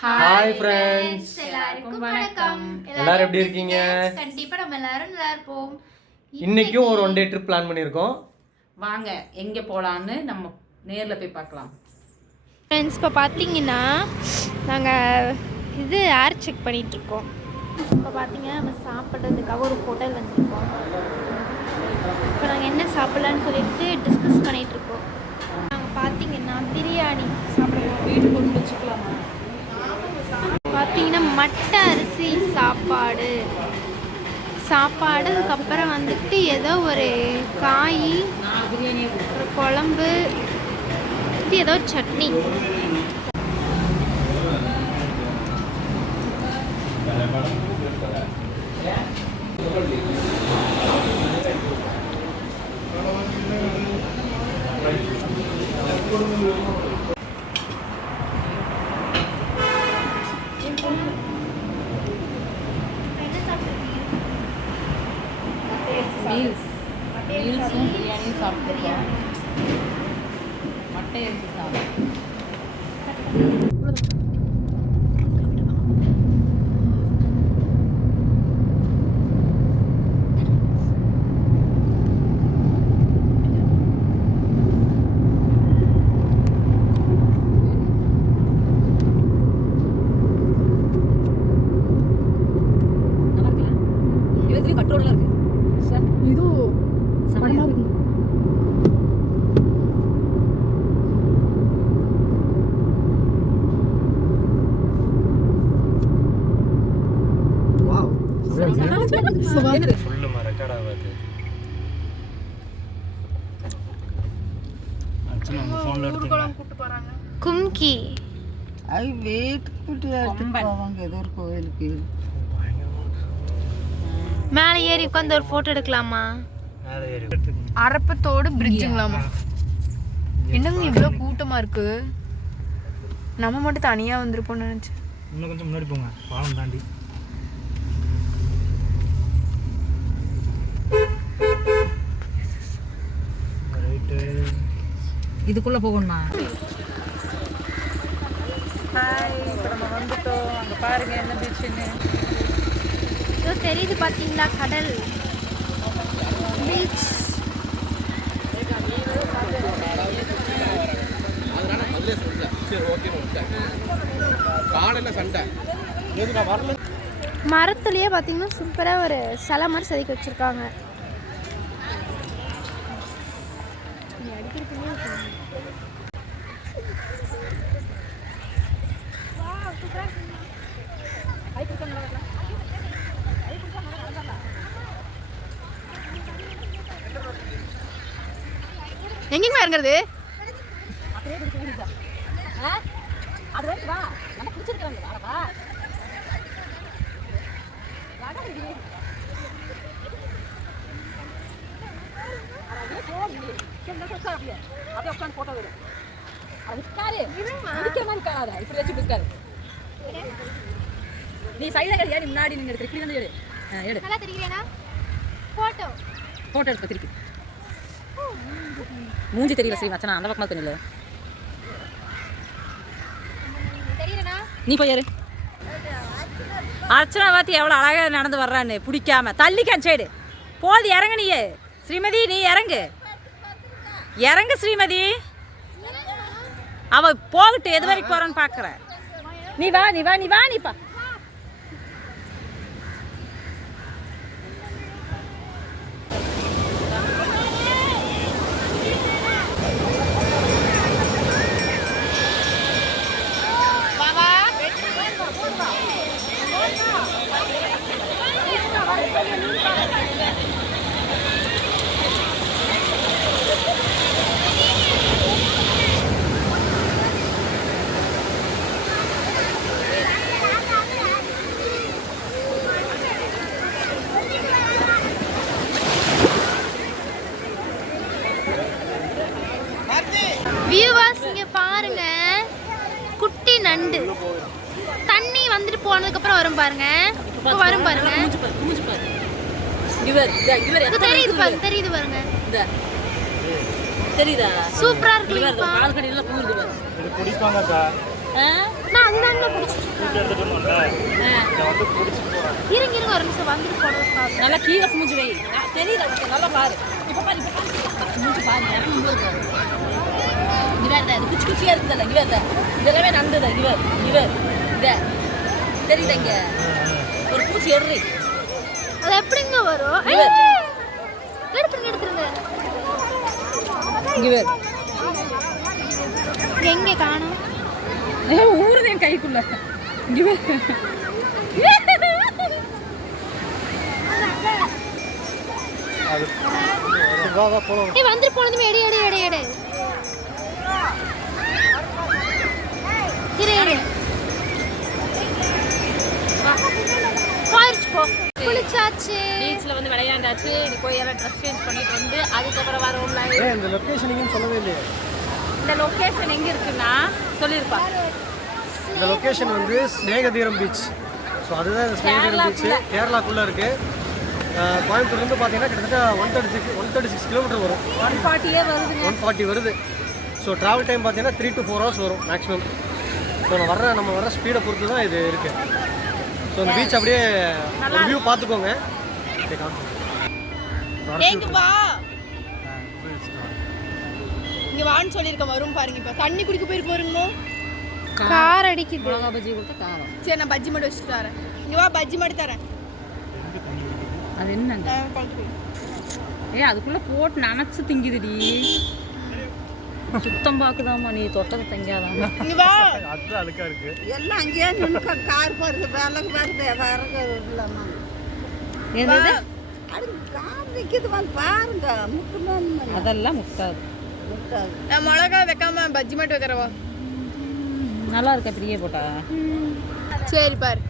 Hi friends எல்லாருக்கும் வணக்கம். எல்லாரும் எப்படி இருக்கீங்க? கண்டிப்பா நம்ம எல்லாரும் நல்லா இருப்போம். இன்னைக்கும் ஒரு ஒன் டே ட்ரிப் பிளான் பண்ணியிருக்கோம். வாங்க எங்கே போகலான்னு நம்ம நேரில் போய் பார்க்கலாம். ஃப்ரெண்ட்ஸ் இப்போ பார்த்தீங்கன்னா நாங்கள் இது ஏர் செக் பண்ணிட்டு இருக்கோம் இப்போ பார்த்தீங்கன்னா நம்ம சாப்பிட்றதுக்காக ஒரு ஹோட்டல் வந்திருக்கோம். இப்போ நாங்கள் என்ன சாப்பிட்லான்னு சொல்லிட்டு டிஸ்கஸ் பண்ணிட்டு இருக்கோம் நாங்கள் பார்த்தீங்கன்னா பிரியாணி சாப்பிடுவோம் வீட்டுக்கு கொண்டு வச்சுக்கலாமா? பார்த்தீங்கன்னா மட்டை அரிசி சாப்பாடு. சாப்பாடு அதுக்கப்புறம் வந்துட்டு ஏதோ ஒரு காய் ஒரு குழம்பு ஏதோ சட்னி. மீல்ஸ் மீல்ஸும் பிரியாணியும் சாப்பிட்டுருக்கோம். மட்டை அரிசி சாதம் நல்லா இருக்குல்ல இதுலேயும் கண்ட்ரோலில் இருக்கு இது செமையா இருக்கு. என்னது? ஃபுல்லுமா ரெக்கார்ட் ஆகாது. ஃபோனில் எடுத்துக்கலாம் கும்கி. அது வீட்டுக்கு எடுத்துட்டு கொம்பன். போவாங்க. ஏதோ ஒரு கோயிலுக்கு மேலே ஏறி உட்காந்து ஒரு ஃபோட்டோ எடுக்கலாமா? அரப்பத்தோடு பிரிட்ஜுங்களாமா என்னங்க இவ்வளோ கூட்டமா இருக்கு? நம்ம மட்டும் தனியா வந்திருப்போம்னு நினைச்சேன். இன்னும் கொஞ்சம் முன்னாடி போங்க. பாலம் தாண்டி. இதுக்குள்ள போகணுமா? இப்போ நம்ம வந்துட்டோம். அங்க பாருங்க என்ன பீச்சுன்னு இதோ தெரியுது பார்த்தீங்களா கடல். பீச் மரத்துலயே பார்த்தீங்கன்னா சூப்பராக ஒரு சிலை மாதிரி செதுக்கி வச்சிருக்காங்க. எங்கேங்க இறங்குறது? நீ சைடுல கிடையாது முன்னாடி நீங்க எடுத்து இருந்து எடு எடு. நல்லா தெரியுறேனா? ஃபோட்டோ போட்டோ எடுத்து திருப்பி. மூஞ்சி. தெரியல ஸ்ரீ மச்சனா அந்த பக்கமா தெரியுறேனா? நீ போய் ஏறு. அர்ச்சனா பார்த்து எவ்வளோ அழகாக நடந்து வர்றான்னு பிடிக்காம. தள்ளிக்கான் சைடு போது இறங்கு ஸ்ரீமதி நீ இறங்கு. இறங்கு ஸ்ரீமதி. அவ போகட்டும் எது வரைக்கும் போகிறான்னு பார்க்குறேன் நீ வா நீ வா நீ வா நீப்பா பா இங்க பாருங்க குட்டி நண்டு தண்ணி வந்துட்டு போனதுக்கு அப்புறம் வரும் பாருங்க. இப்ப வரும் பாருங்க. இவர் இவர் தெரியுது பாருங்க தெரியுது பாருங்க. தெரியுதா? சூப்பரா இவர் இருக்கு கால் கடியில பூருது பாரு. இது பிடிப்பாங்கக்கா ஆ? நான் அதுதாங்க பிடிச்சிட்டு இருங்க இருங்க ஒரு நிமிஷம் வந்துட்டு போடுறது நல்லா கீழே மூஞ்சி வை. தெரியல நல்லா பாரு. இப்போ பாரு இப்போ மூஞ்சி குச்சி குச்சியாக இருக்குதுல்ல இங்கே வேறு இதெல்லாமே நந்தது இங்கே வேறு இங்கே வேறு இதை தெரியுதா? இங்கே ஒரு பூச்சி எடுறி அது எப்படிங்க வரும்? எடுத்துருங்க எடுத்துருங்க. இங்கே வேறு எங்க காணும்? ஊறுது என் கைக்குள்ள. இங்கே வேறு வந்துட்டு போனதுமே எடு எடு எடு எடு. போயிடுச்சு போ குளிச்சாச்சு. வந்து விளையாண்டாச்சு. நீ போய் எல்லாம் ட்ரெஸ் சேஞ்ச் பண்ணிட்டு வந்து அதுக்கப்புறம் வரோம்ல ஏன் இந்த லொக்கேஷன் எங்கேயும் சொல்லவே இல்லையே. இந்த லொக்கேஷன் எங்கே இருக்குன்னா சொல்லியிருப்பா. இந்த லொக்கேஷன் வந்து ஸ்நேகதீரம் பீச் ஸோ அதுதான் இந்த ஸ்நேகதீரம் பீச் கேரளாக்குள்ளே இருக்குது கோயம்புத்தூர்லேருந்து பார்த்தீங்கன்னா கிட்டத்தட்ட one thirty six one thirty six kilometre வரும். ஒன் ஃபார்ட்டியே வருதுங்க. ஒன் ஃபார்ட்டி வருது. ஸோ ட்ராவல் டைம் பார்த்தீங்கன்னா த்ரீ டு ஃபோர் ஹவர்ஸ் வரும் மேக்ஸிமம் ஸோ நம்ம வர்ற நம்ம வர்ற ஸ்பீடை பொறுத்து தான் இது இருக்குது ஸோ இந்த பீச் அப்படியே வியூ பார்த்துக்கோங்க. இங்க வான்னு சொல்லியிருக்கேன் வரும் பாருங்க இப்ப. தண்ணி குடிக்க போயிருக்கு பாருங்க கார். அடிக்குது. மிளகா பஜ்ஜி கொடுத்தா காரம் சரி நான் பஜ்ஜி மட்டும் வச்சுட்டு வரேன். இங்க வா பஜ்ஜி மட்டும் தரேன். அது போய். ஏ அதுக்குள்ள போட்டு நனைச்சு திங்குதுடி. சுத்தம் பாக்குதாமா நீ தொட்டது அதுதான் அழுக்கா இருக்குது எல்லாம் அங்கேயே நின்று கார் போகிறது விலகு வருது வரகு இல்லாம. என்னது? அது கார் நிற்கிது வந்து பாருங்க. முட்டுமே அதெல்லாம் முட்டாது. முட்டாது. நான் மிளகா வைக்காம பஜ்ஜி மட்டும் வைக்கிறவா நல்லா இருக்கா பிரியே போட்டா? சரி பாரு.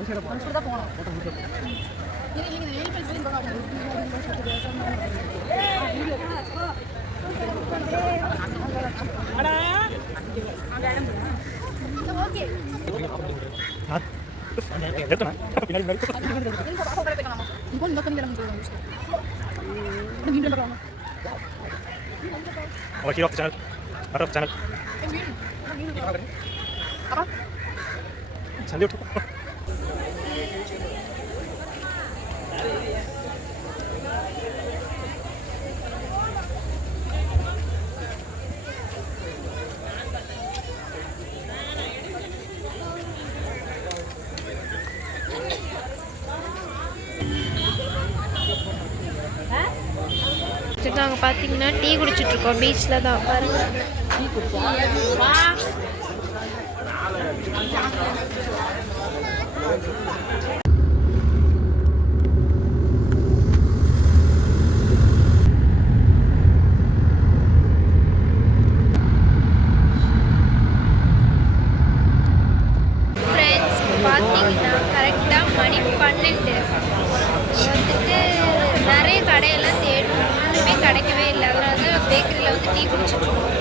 我吃的饱了。ಎತ್ತಣ ಪಿನಾಡಿ ಪಿನಾಡಿ ಇವಾಗ ಇಲ್ಲ ಕಣ್ಣಿಗೆ ನಮ್ಗೆ ಅವ hero of channel but of channel ಚಂದ பார்த்தீங்கன்னா டீ குடிச்சிட்டு இருக்கோம் பீச்சில் தான். பாருங்க ஃப்ரெண்ட்ஸ் பார்த்தீங்கன்னா கரெக்டாக மணி பன்னெண்டு. வந்துட்டு நிறைய கடையெல்லாம் தேடும் ஒன்றுமே கிடைக்கவே digo.